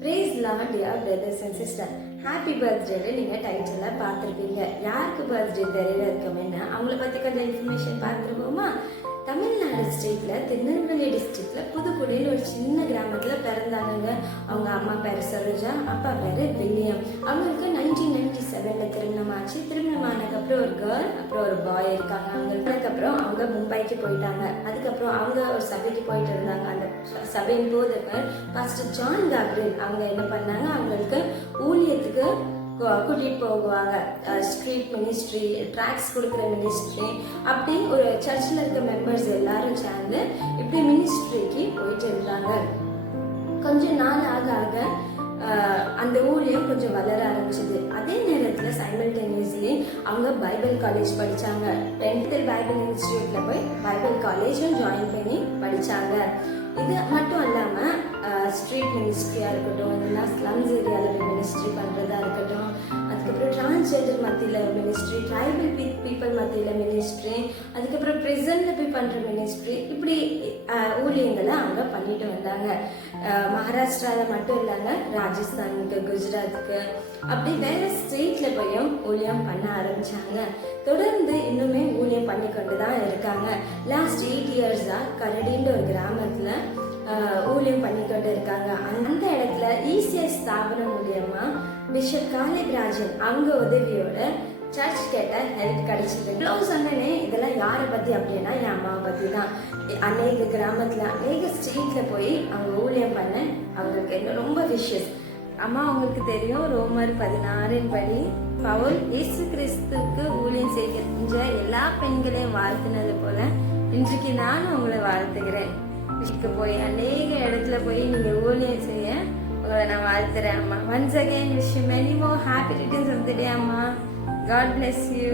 Praise Lord, dear brothers and sisters. Happy birthday நீங்கள் title பார்த்துருப்பீங்க. யாருக்கு பர்த்டே தெரியல இருக்கமென்னா அவங்கள பற்றி கொஞ்சம் இன்ஃபர்மேஷன் பார்த்துருப்போமா? தமிழ்நாடு ஸ்டேட்டில் திருநெல்வேலி டிஸ்ட்ரிக்டில் புதுக்குடியில் ஒரு சின்ன கிராமத்தில் பிறந்தாங்க. அவங்க அம்மா பேர் சரோஜா, அப்பா பேர் வில்லியம். அவங்களுக்கு 1997 திருமணம் ஆச்சு. திருமணம் ஆனதுக்கப்புறம் ஒரு கேர்ள், அப்புறம் ஒரு பாய் இருக்காங்க. அதுக்கப்புறம் அவங்க மும்பைக்கு போயிட்டாங்க. அதுக்கப்புறம் அவங்க ஒரு சபைக்கு போயிட்டு இருந்தாங்க. அந்த சபையின் போதகர் பாஸ்டர் ஜான் காப்ரியல் அவங்க என்ன பண்ணாங்க, அவங்களுக்கு ஊழியத்துக்கு கூட்டிகிட்டு போகுவாங்க. ஸ்ட்ரீட் மினிஸ்ட்ரி, ட்ராக்ஸ் கொடுக்குற மினிஸ்ட்ரி, அப்படி ஒரு சர்ச்சில் இருக்க மெம்பர்ஸ் எல்லாரும் சேர்ந்து இப்படி மினிஸ்ட்ரிக்கு போயிட்டு இருந்தாங்க. கொஞ்சம் நாள் ஆக ஆக அந்த ஊழியம் கொஞ்சம் வளர ஆரம்பிச்சது. அதே நேரத்தில் சைமல்டேனியஸ்லி அவங்க பைபிள் காலேஜ் படித்தாங்க. 10th பைபிள் இன்ஸ்டியூட்டில் போய் பைபிள் காலேஜும் ஜாயின் பண்ணி படித்தாங்க. இது மட்டும் இல்லாமல் ஸ்ட்ரீட் மினிஸ்ட்ரியாக இருக்கட்டும், இல்லைன்னா ஸ்லம்ஸ் ஏரியாவில் போய் மினிஸ்ட்ரி பண்ணுறதா இருக்கட்டும், அதுக்கப்புறம் டிரான்ஸ்ஜெண்டர் மத்தியில் மினிஸ்ட்ரி, ட்ரைபல் பீப்புள் மத்தியில் மினிஸ்ட்ரி, அதுக்கப்புறம் ப்ரிசனில் போய் பண்ணுற மினிஸ்ட்ரி, இப்படி ஊழியங்களை அவங்க பண்ணிட்டு வந்தாங்க. மகாராஷ்டிராவில் மட்டும் இல்லாங்க, ராஜஸ்தானுக்கு, குஜராத்துக்கு, அப்படி வேறு ஸ்டேட்டில் போயும் ஊழியம் பண்ண ஆரம்பித்தாங்க. தொடர்ந்து இன்னுமே ஊழியம் பண்ணி கொண்டு தான் இருக்காங்க. லாஸ்ட் 8 இயர்ஸாக கரடின்ற ஒரு கிராமத்தில் ஊழியம் பண்ணிக்கொண்டு இருக்காங்க. அந்த இடத்துல ஈசிஎஸ் ஸ்தாபனம் மூலியமா பிஷப் காலிப் ராஜன் அவங்க உதவியோட சர்ச் கேட்ட ஹெல்ப் கிடைச்சிது. இவ்வளோ சொன்னேனே, இதெல்லாம் யாரை பற்றி அப்படின்னா என் அம்மாவை பற்றி தான். அநேக கிராமத்தில் அநேக ஸ்ட்ரீட்டில் போய் அவங்க ஊழியம் பண்ண அவங்களுக்கு என்ன ரொம்ப விஷஸ். அம்மா அவங்களுக்கு தெரியும், ரோமர் 16 படி பவுல் இயேசு கிறிஸ்துவுக்கு ஊழியம் செய்கின்ற எல்லா பெண்களையும் வாழ்த்தினது போல இன்றைக்கு நானும் உங்களை வாழ்த்துகிறேன். போய் அநேக இடத்துல போய் நீங்க ஊழியம் செய்ய உங்களை நான் வாழ்த்துறேன் அம்மா. Once again wish you many more happy returns of the day அம்மா. God bless you.